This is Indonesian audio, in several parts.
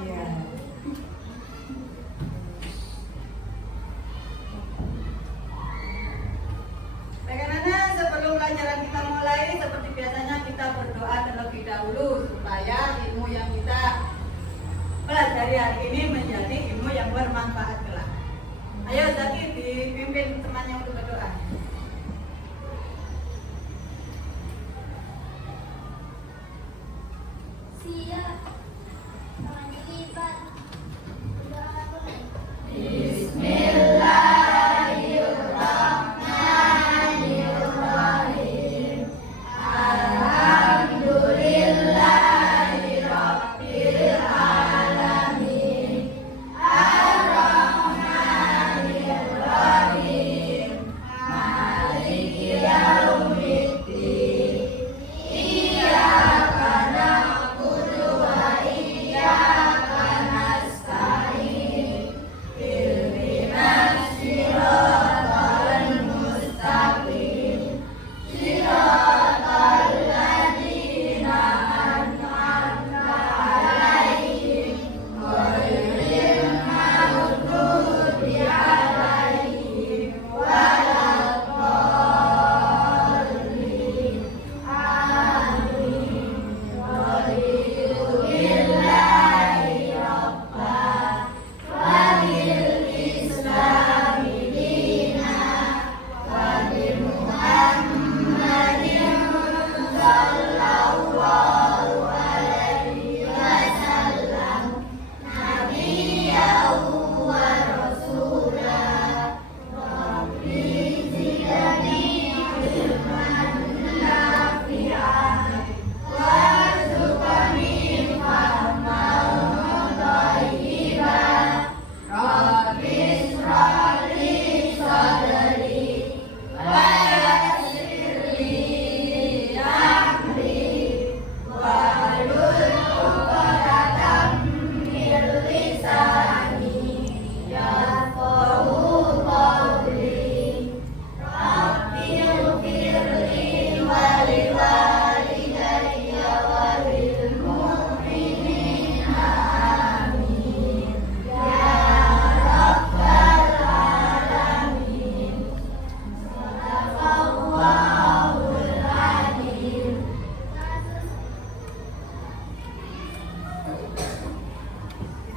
Iya. Baik anak-anak, sebelum pelajaran kita mulai, seperti biasanya kita berdoa terlebih dahulu supaya ilmu yang kita pelajari hari ini menjadi ilmu yang bermanfaat kelak. Ayo Zaki dipimpin temannya untuk berdoa. Siap. Tangan dilipat. Berdoa mulai.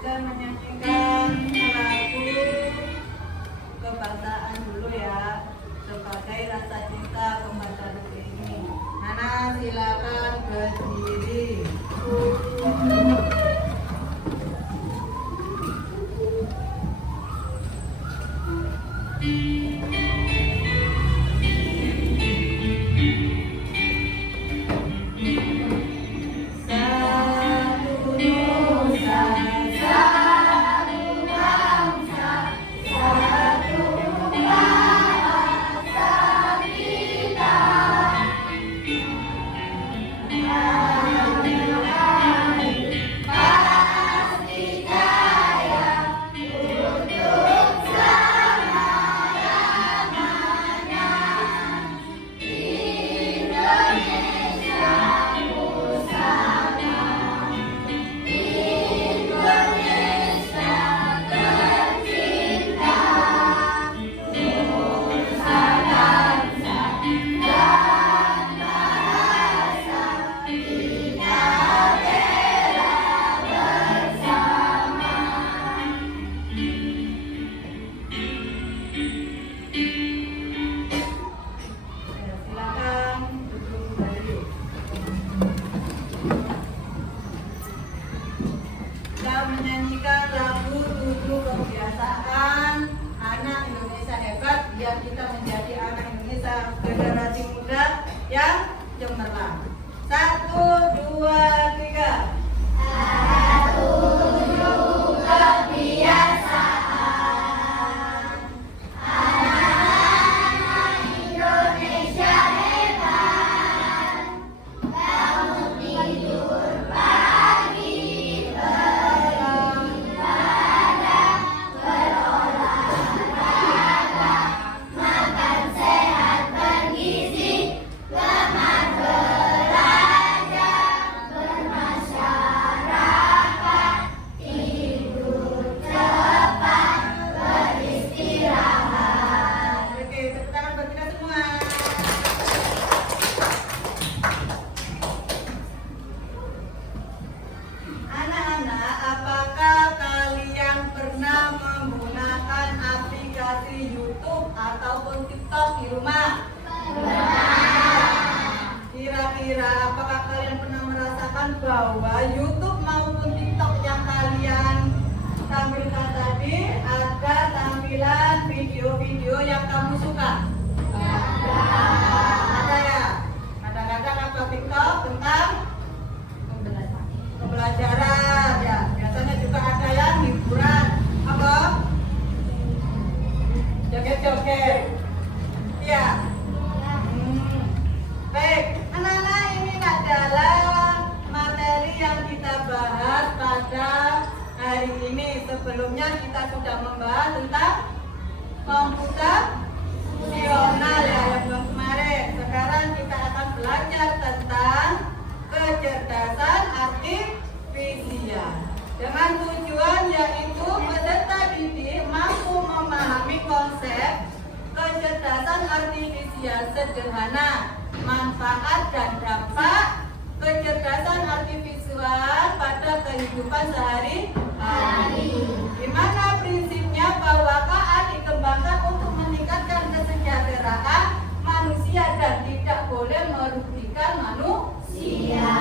Kita menyanyikan lagu kebangsaan dulu ya, sebagai rasa cinta kepada negeri ini. Nana silakan berdiri. Satu Nusa, satu bangsa, satu bahasa kita. Pasti jaya untuk selama-lamanya. Indonesia pusaka, Indonesia tercinta, nusa bangsa dan bahasa kita bela bersama. Silakan duduk kembali. Kita menyanyikan lagu 7 kebiasaan anak Indonesia hebat biar kita menjadi anak Indonesia generasi muda yang cemerlang. 1, 2, 3. Kebiasaan anak-anak Indonesia hebat, bangun tidur pagi, beribadah, berolahraga, makan sehat bergizi, gemar belajar, permasalahan bahwa YouTube maupun TikTok yang kalian tampilkan tadi ada tampilan video-video yang kamu suka? Ada ya? Kadang-kadang apa TikTok tentang pembelajaran ya. Biasanya juga ada yang hiburan. Apa? Joget-joget. Iya. Baik, anak-anak, ini adalah materi yang kita bahas pada hari ini. Sebelumnya kita sudah membahas tentang komputasional ya, yang belum kemarin. Sekarang kita akan belajar tentang kecerdasan artifisial dengan tujuan yaitu peserta didik mampu memahami konsep kecerdasan artifisial sederhana, manfaat dan dampak kecerdasan artifisial pada kehidupan sehari-hari. Di mana prinsipnya bahwa KA dikembangkan untuk meningkatkan kesejahteraan manusia dan tidak boleh merugikan manusia.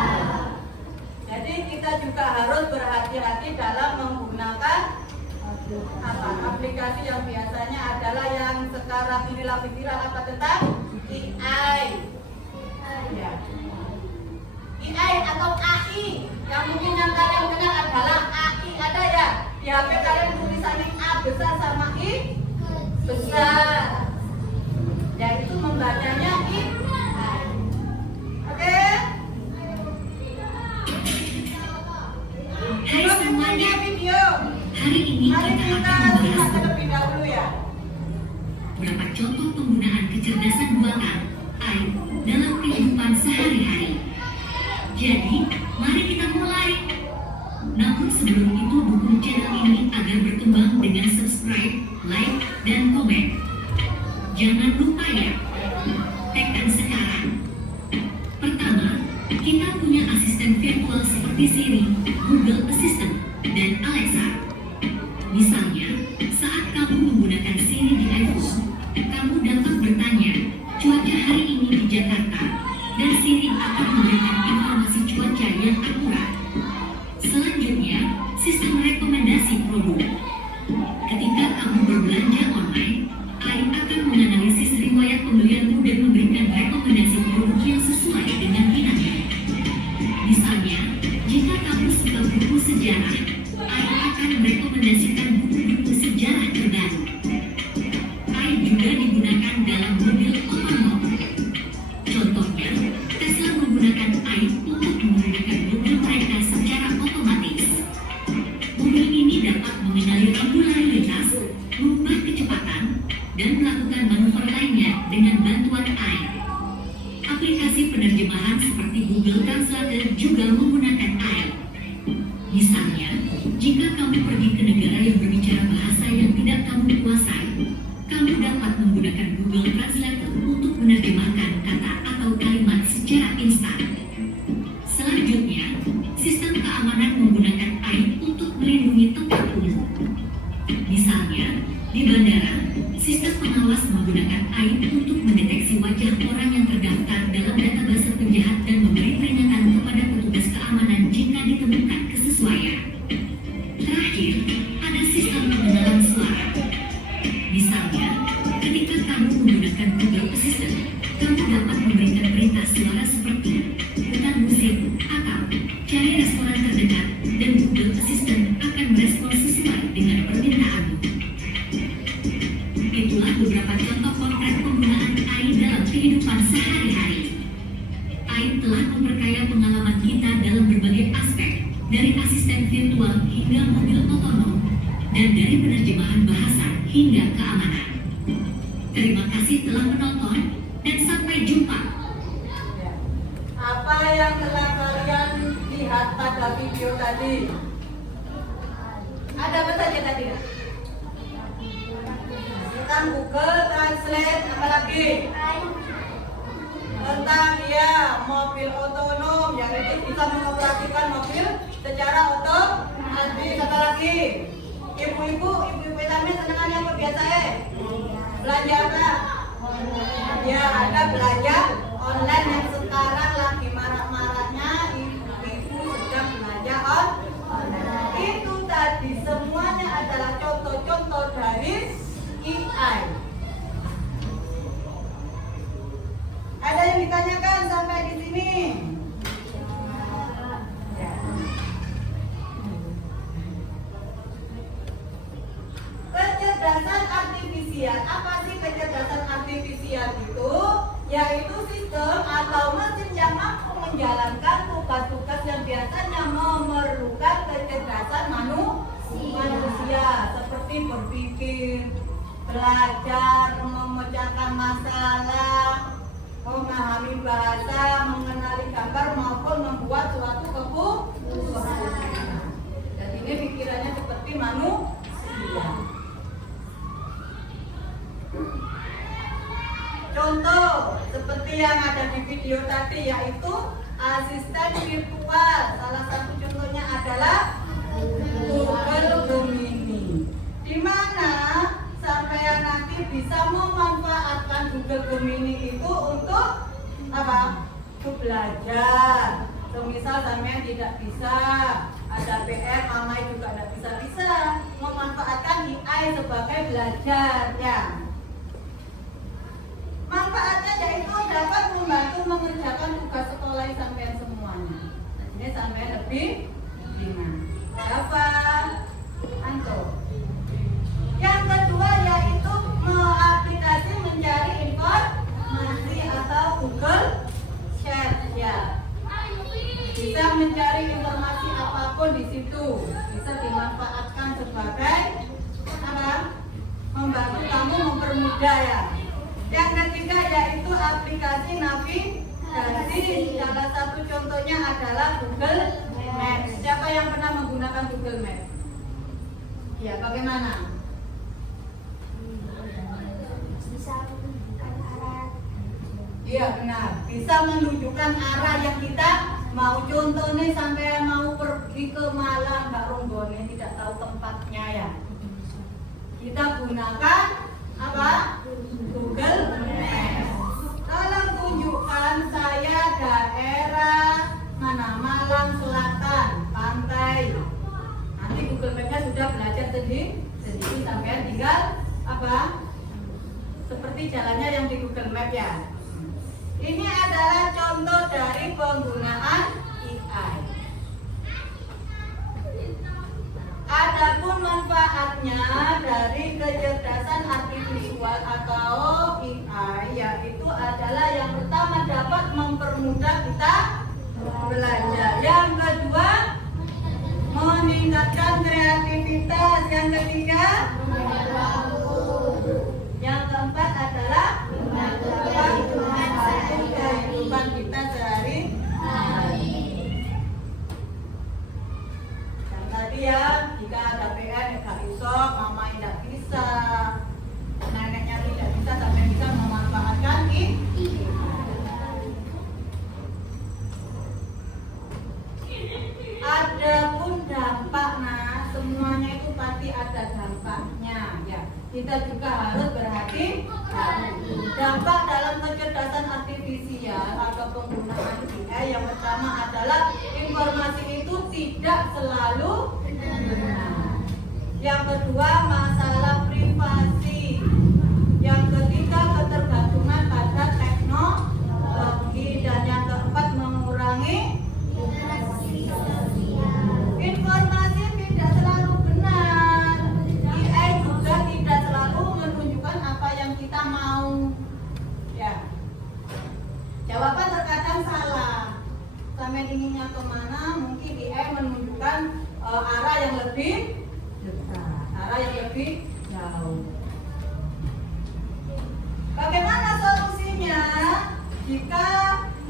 Jadi kita juga harus berhati-hati dalam menggunakan aplikasi yang biasanya adalah yang sekarang ini lagi viral apa tentang AI. Ya. AI atau AI yang mungkin yang kalian kenal adalah AI, ada ya di HP kalian tulisannya A besar sama I besar, yaitu membacanya I. Oke? Hai semuanya, video. hari ini Mari kita kita akan lihat membahas terlebih dahulu ya. beberapa contoh penggunaan kecerdasan buatan AI dalam kehidupan sehari-hari. Jadi, mari kita mulai. Namun sebelum itu dukung channel ini agar berkembang dengan subscribe, like, dan komen. Jangan lupa ya, tekan sekarang. Pertama, kita punya asisten virtual seperti Siri, Google Assistant, dan Alexa. Misalnya, saat kamu menggunakan Siri di iPhone, kamu dapat bertanya, cuaca hari ini di Jakarta, dan Siri akan memberikan informasi cuaca yang akurat. Selanjutnya, sistem rekomendasi produk. Ketika kamu berbelanja online, AI akan menganalisis riwayat pembelianmu dan memberikan rekomendasi produk yang sesuai dengan minatmu. Misalnya, jika kamu suka buku sejarah, AI akan merekomendasikan buku-buku sejarah terbaru. AI juga digunakan dalam mobil otonom. Contohnya, Tesla menggunakan AI untuk mengendalikan mobil mereka secara otomatis. Mobil ini dapat mengenali rambu lalu lintas, mengubah kecepatan, dan melakukan manuver lainnya dengan bantuan AI. Aplikasi penerjemahan seperti Google Translate juga menggunakan AI. Misalnya, jika kamu pergi ke negara yang berbicara bahasa yang tidak kamu kuasai, kamu dapat menggunakan Google Translate untuk menerjemahkan kata atau kalimat secara instan. Selanjutnya, sistem keamanan menggunakan AI untuk melindungi tempat umum. Misalnya, di bandara, sistem pengawas menggunakan AI untuk mendeteksi wajah orang yang terdaftar dalam database penjahat dan memberi peringatan kepada petugas keamanan jika ditemukan kesesuaian. Terakhir, ada sistem pengenalan suara. Misalnya, ketika kamu menggunakan Google Assistant, kamu dapat memberikan perintah suara seperti putar musik atau cari restoran terdekat, dan Google Assistant akan merespons sesuai dengan permintaanmu. Itulah beberapa contoh konkret penggunaan AI dalam kehidupan sehari-hari. AI telah memperkaya pengalaman kita dalam berbagai aspek, dari asisten virtual hingga mobil otonom, dan dari penerjemahan bahasa hingga keamanan. Terima kasih telah menonton, dan sampai jumpa. Apa yang telah kalian lihat pada video tadi? Ada apa saja tadi? Tentang Google Translate, apa lagi? Tentang ya mobil otonom yang itu bisa mengoperasikan mobil secara otomatis. Apa lagi? Ibu-ibu kami senangannya apa biasa belanja apa? Ya ada belanja online yang sekarang lagi marak-maraknya ibu-ibu artifisial. Apa sih kecerdasan artifisial itu? Yaitu sistem atau mesin yang mampu menjalankan tugas-tugas yang biasanya memerlukan kecerdasan manusia, seperti berpikir, belajar, memecahkan masalah, memahami bahasa, mengenali gambar maupun membuat suatu keputusan. Dan ini pikirannya seperti manusia. Contoh seperti yang ada di video tadi, yaitu asisten virtual. Salah satu contohnya adalah Google Gemini, di mana sampai nanti bisa memanfaatkan Google Gemini itu untuk apa? Untuk belajar. Misal sampai tidak bisa, ada PR, mamai juga tidak bisa memanfaatkan AI sebagai belajar ya. Manfaatnya yaitu dapat membantu mengerjakan tugas sekolah sampai semuanya. Ini sampai lebih ringan. Apa? Anto. Yang kedua yaitu aplikasi mencari informasi atau Google Chat ya. Bisa mencari informasi apapun di situ. Bisa dimanfaatkan sebagai apa? Membantu kamu mempermudah ya. Yang ketiga yaitu aplikasi navigasi. Salah satu contohnya adalah Google Maps. Siapa yang pernah menggunakan Google Maps? Ya, bagaimana? Bisa menunjukkan arah. Iya benar. Bisa menunjukkan arah yang kita mau. Contohnya sampai mau pergi ke Malang, Mbak Ronggone tidak tahu tempatnya ya. Kita gunakan apa? Google Maps. Tolong tunjukkan saya daerah mana, Malang Selatan, pantai. Nanti Google Maps-nya sudah belajar sendiri sampai tinggal apa? Seperti jalannya yang di Google Maps ya. Ini adalah contoh dari penggunaan AI. Adapun manfaatnya dari kecerdasan artifisial atau AI yaitu adalah yang pertama dapat mempermudah kita belajar. Yang kedua meningkatkan kreativitas. Yang ketiga yang keempat adalah membantu kehidupan kita sehari-hari. Yang tadi ya, jika ada PR nggak bisa, mama tidak bisa, neneknya tidak bisa, sampai bisa memanfaatkan ini. Adapun dampak, nah semuanya itu pasti ada dampaknya ya. Kita juga harus berhati-hati. Dampak dalam kecerdasan artifisial atau penggunaan AI yang pertama adalah informasi itu tidak selalu benar. Yang kedua masalah privasi. Yang ketiga ketergantungan pada teknologi, dan yang keempat mengurangi informasi tidak selalu benar. AI juga tidak selalu menunjukkan apa yang kita mau. Ya. Jawaban terkadang salah. Sampai inginnya kemana, mungkin AI menunjukkan arah yang lebih dekat, arah yang lebih jauh. Bagaimana solusinya jika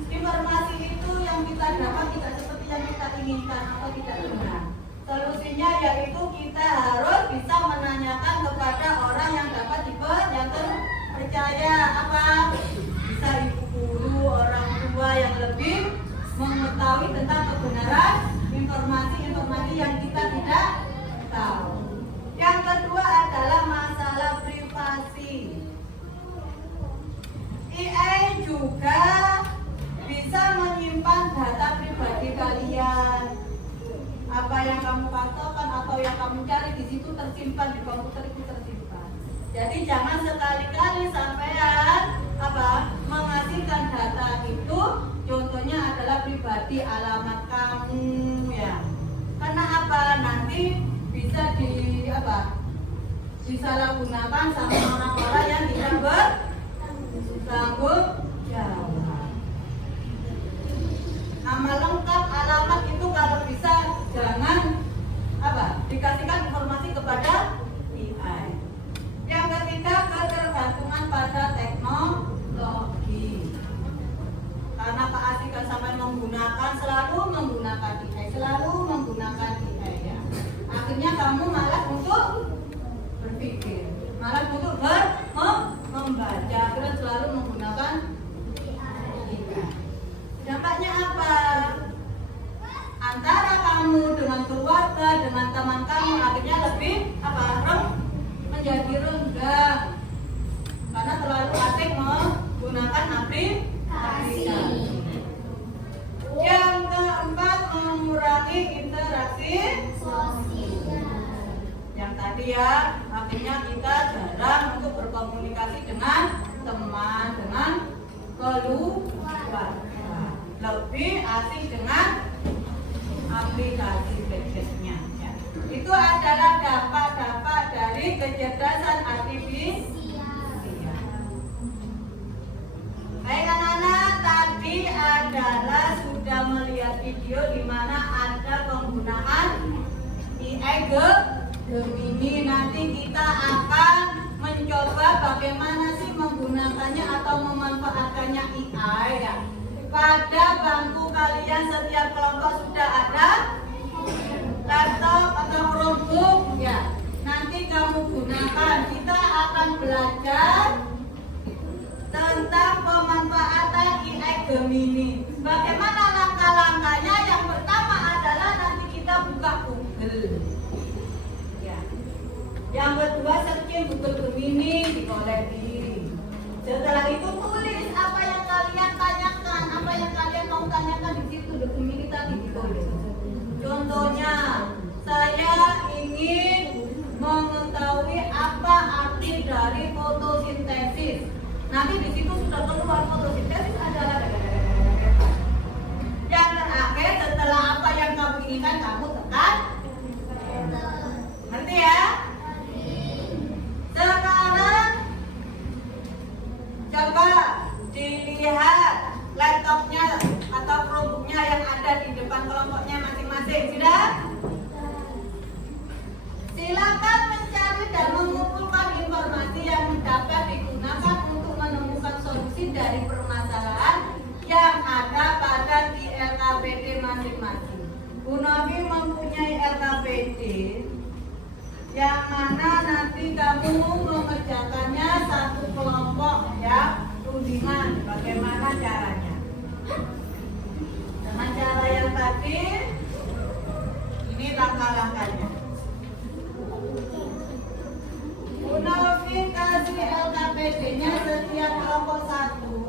informasi itu yang kita dapat tidak seperti yang kita inginkan atau tidak benar? Solusinya yaitu kita harus bisa menanyakan kepada orang yang dapat terpercaya. Apa? Bisa ibu guru, orang tua yang lebih mengetahui tentang kebenaran informasi yang kita tidak tahu. Yang kedua adalah masalah privasi. AI juga bisa menyimpan data pribadi kalian. Apa yang kamu pantaukan atau yang kamu cari di situ tersimpan, di komputer itu tersimpan. Jadi jangan sekali-kali sampean mengasihkan data itu. Contohnya adalah pribadi, alamat kamu ya. Karena apa? Nanti bisa disalahgunakan sama orang-orang yang tidak bertanggung jawab. Nama lengkap, alamat itu kalau bisa jangan dikasihkan informasi kepada AI. Yang ketiga, ketergantungan pada teknologi. Karena keasikan sampai selalu menggunakan AI ya. Akhirnya kamu malas untuk berpikir, malas untuk membaca, terus selalu menggunakan AI. Dampaknya apa? Antara kamu dengan keluarga, dengan teman kamu akhirnya lebih menjadi renggang karena terlalu asik menggunakan aplikasi. Yang keempat, mengurangi interaksi sosial. Yang tadi ya, akhirnya kita jarang untuk berkomunikasi dengan teman, dengan keluarga. Lebih asik dengan aplikasi gadgetnya ya. Itu adalah dampak-dampak dari kecerdasan artifisial. Baik anak-anak, tadi adalah sudah melihat video di mana ada penggunaan AI Gemini. Nanti kita akan mencoba bagaimana sih menggunakannya atau memanfaatkannya AI ya. Pada bangku kalian setiap kelompok sudah ada laptop atau Chromebook ya. Nanti kamu gunakan. Kita akan belajar tentang pemanfaatan AI Gemini. Bagaimana langkah-langkahnya? Yang pertama adalah nanti kita buka Google. Ya. Yang kedua searching Google Gemini, dikoleksi. Setelah itu tulis apa yang kalian tanyakan, apa yang kalian mau tanyakan di situ. Gemini tadi ditulis. Contohnya, saya ingin mengetahui apa arti dari fotosintesis. Nanti di situ sudah keluar fotosintesis adalah yang terakhir. Setelah apa yang kamu inginkan, kamu tekan. Ngerti ya? Sekarang coba dilihat laptopnya atau Chromebooknya yang ada di depan kelompoknya masing-masing. Sudah? Silakan mencari dan mengumpulkan informasi yang dapat digunakan untuk menemukan solusi dari permasalahan yang ada pada di LKPD masing-masing. Bu Novi mempunyai LKPD yang mana nanti kamu mengerjakannya satu kelompok ya, tudingan. Bagaimana caranya? Dengan cara yang tadi, ini langkah-langkahnya. Bu Novi kasih LKPD-nya setiap kelompok satu.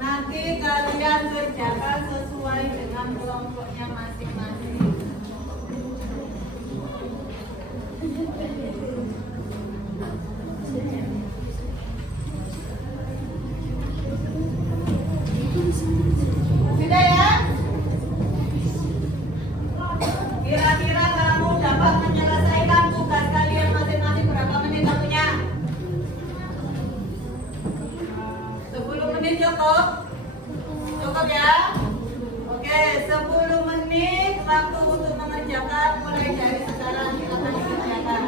Nanti kalian kerjakan sesuai dengan kelompoknya masing-masing. Sudah ya? Kira-kira kamu dapat menyelesaikan tugas kalian masing-masing berapa menit waktunya? 10 menit cukup? Cukup ya? Oke, 10 menit waktu untuk mengerjakan mulai dari sekarang kita akan dikerjakan.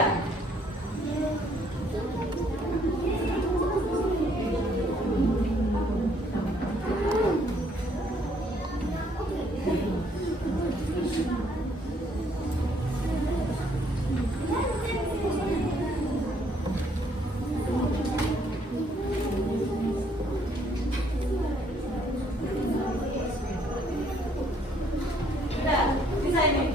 Sudah. Sudah, bisa ini.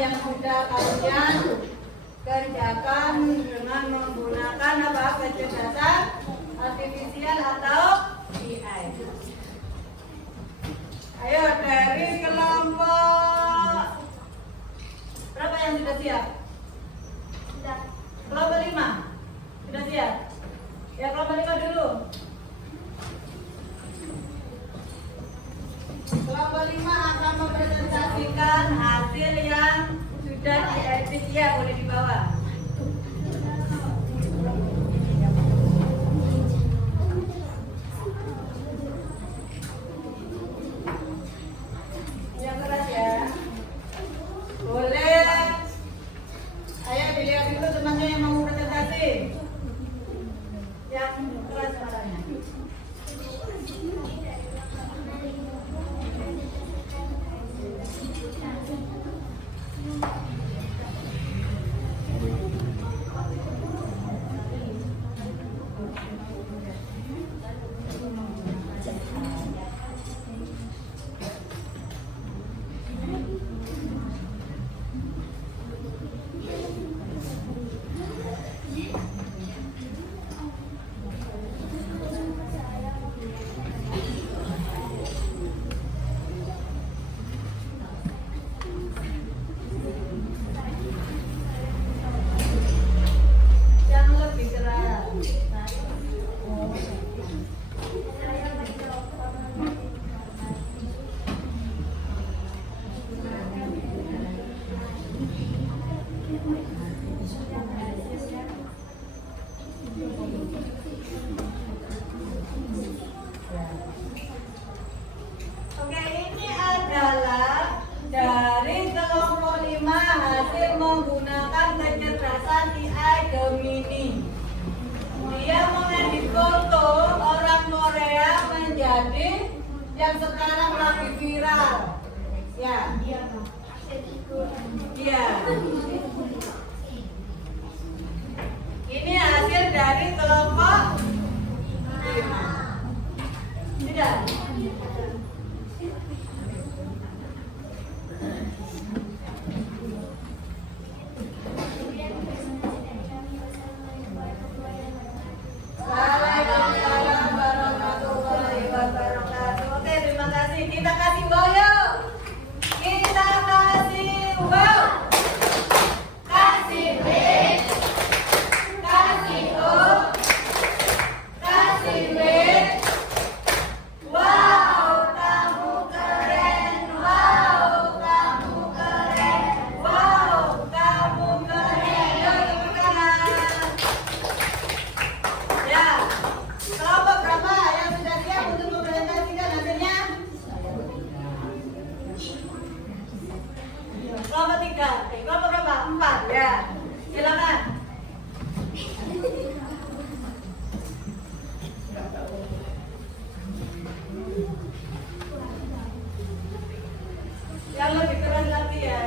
yang sudah kalian kerjakan dengan menggunakan apa? Kecerdasan artifisial atau AI. Ayo dari kelompok berapa yang sudah siap? Sudah. Kelompok 5 sudah siap? Ya kelompok 5 dulu. Kelompok 5 akan mempresentasikan hasil yang sudah diedit, ya boleh dibawa. Yang keras ya. Boleh. Ayo dilihat dulu temannya yang mau presentasi. Yang keras suaranya. Yang lebih keras. Oke, ini adalah dari kelompok 5 hasil menggunakan kecerdasan AI Gemini. Dia mengedit foto orang Korea menjadi yang sekarang lagi viral. Ya, iya. Ini hasil dari kelompok 5. Tidak. Waalaikumsalam warahmatullahi wabarakatuh. Oke, terima kasih. Kita kasih wow yuk. Kita kasih wow. Kasih B. Kasih O. Kasih B. Wow, kamu keren. Wow, kamu keren. Wow, kamu keren. Yuk, tepuk tangan. Ya, kelompok berapa yang sudah siap untuk mempresentasikan hasilnya? Kelompok 3. Kelompok berapa? 4. Ya, silakan. Yang lebih keras lagi ya.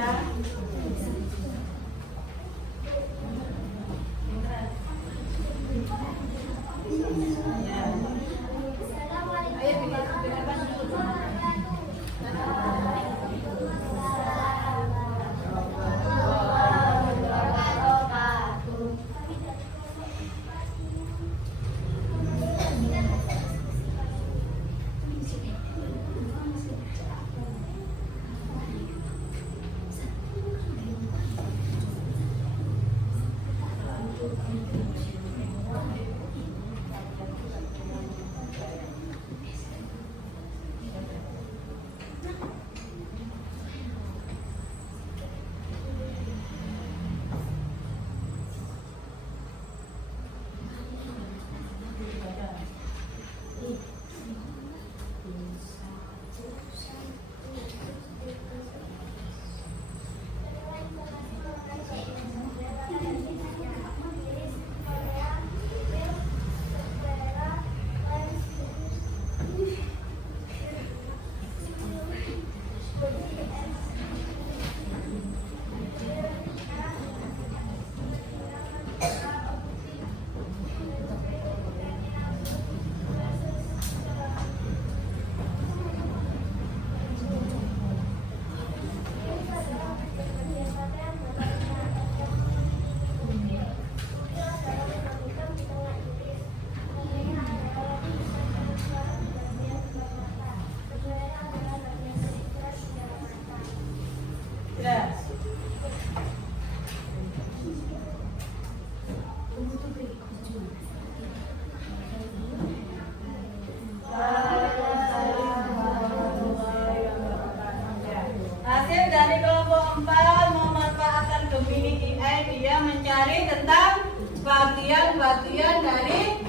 Hasil dari kelompok 4 memanfaatkan Gemini AI, dia mencari tentang bagian-bagian dari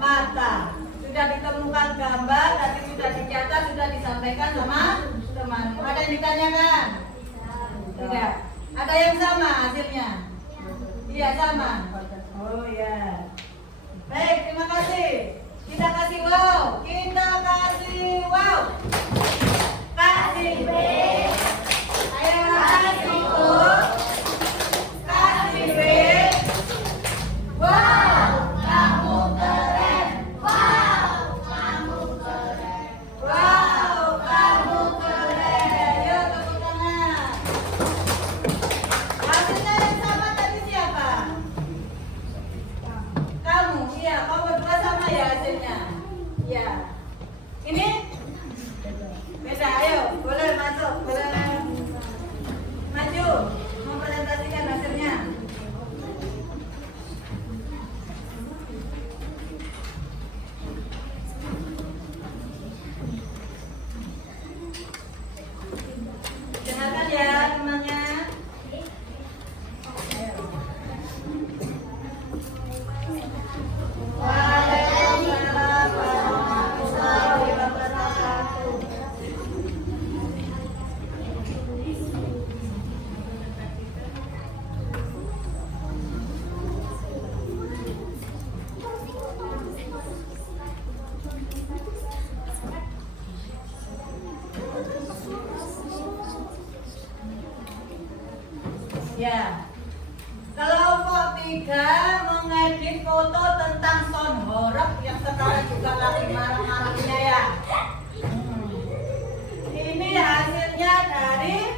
mata. Sudah ditemukan gambar, tadi sudah dicatat, sudah disampaikan sama teman. Ada yang ditanyakan? Tidak. Ada yang sama hasilnya? Iya, sama. Oh ya. Baik, terima kasih. Kita kasih wow. Kita kasih wow. Kasih B. Ayo kasih O. Kasih B. Wow, kamu keren. Wow, kamu keren. Wow, kamu keren. Yuk tepuk tangan. Hasilnya yang sama tadi siapa? Kamu, iya, kamu berdua sama ya hasilnya. Iya. Ini beda, ayo, boleh masuk, boleh maju, mempresentasikan hasilnya. Dengarkan ya temannya. Waalaikumsalam warahmatullahi wabarakatuh. Ya, kelompok 3 mengedit foto tentang Son Horok yang sekarang juga lagi marah-marahnya ya. Ini hasilnya dari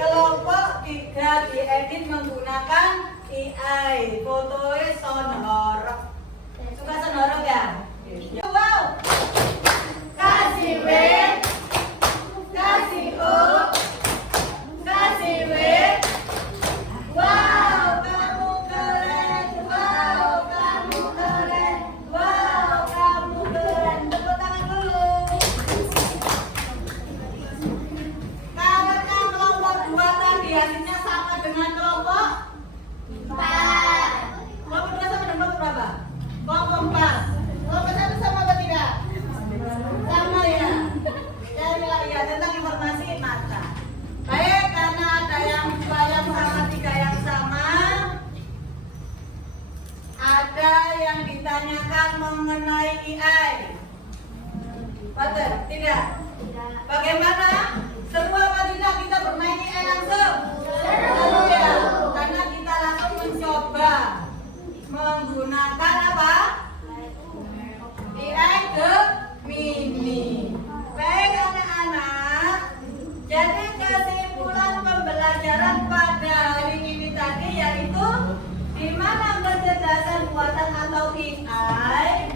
kelompok 3 diedit menggunakan AI. Fotonya Son Horok. Suka Son Horok ya? Wow. Kasih B. Kasih O. Kasih W. Wow, kamu keren. Wow, kamu keren. Wow, kamu keren. Tepuk tangan dulu. Karena kelompok 2 tadi hasilnya sama dengan kelompok 4. Kelompok 2 sama dengan kelompok berapa? Kelompok 4. Kelompok 1 sama apa tidak? Sama ya. Carilah ya tentang informasi mata. Baik, karena ada yang 2 yang sama, 3 yang sama. Ada yang ditanyakan mengenai AI. Betul? Tidak? Bagaimana? Seru apa tidak kita bermain AI langsung? Seru ya. Karena kita langsung mencoba menggunakan apa? AI Gemini. Baik anak-anak. Jadi kesimpulan pembelajaran pada hari ini tadi yaitu di mana kecerdasan buatan atau AI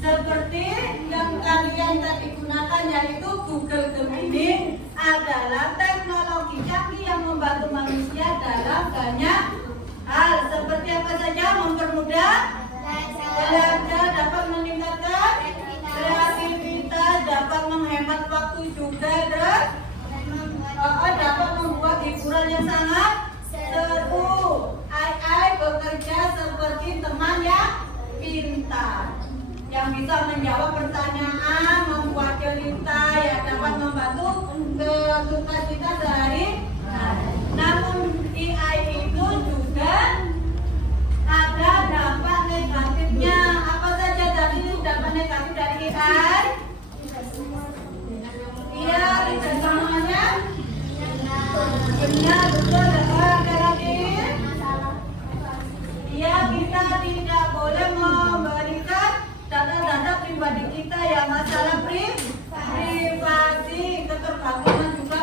seperti yang kalian tadi gunakan yaitu Google Gemini adalah teknologi canggih yang membantu manusia dalam banyak hal. Seperti apa saja? Mempermudah belajar, dapat meningkatkan kreativitas, dapat menghemat waktu juga, dan dapat membuat hiburan yang sangat seru. AI bekerja seperti teman yang pintar, yang bisa menjawab pertanyaan, membuat cerita, yang dapat membantu tugas kita sehari-hari. Namun AI itu juga ada dampak negatifnya. Apa saja tadi dampak negatif dari AI? Iya, tidak semuanya benar, betul. Ada lagi? Iya, kita tidak boleh memberikan data-data pribadi kita ya, masalah privasi, ketergantungan juga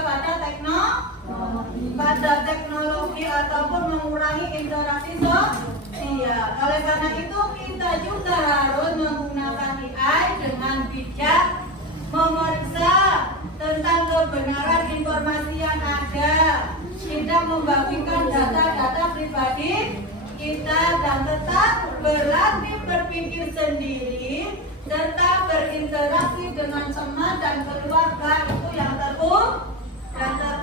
pada teknologi ataupun mengurangi interaksi sosial. Oleh karena itu kita juga harus menggunakan AI dengan bijak, memeriksa tentang kebenaran informasi yang ada. Kita membagikan data-data pribadi kita dan tetap berlatih berpikir sendiri serta berinteraksi dengan teman dan keluarga, itu yang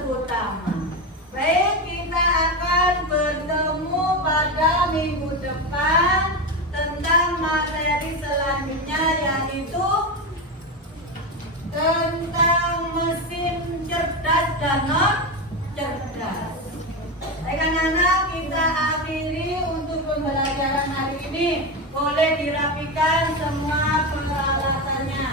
terutama. Baik, kita akan bertemu pada minggu depan tentang materi selanjutnya, yaitu tentang mesin cerdas dan non cerdas. Baik anak-anak, kita akhiri untuk pembelajaran hari ini. Boleh dirapikan semua peralatannya.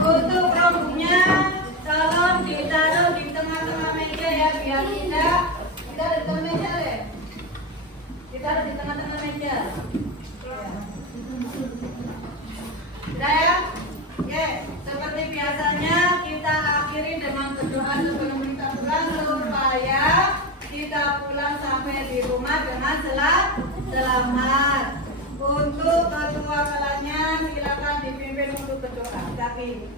Untuk rombunya tolong ditaruh di tengah-tengah meja ya, biar kita di tengah meja deh. Ditaruh di tengah-tengah meja. Sudah ya? Oke, seperti biasanya kita akhiri dengan berdoa sebelum kita pulang supaya kita pulang sampai di rumah dengan selamat. Untuk ketua kelasnya silakan dipimpin untuk berdoa. Tapi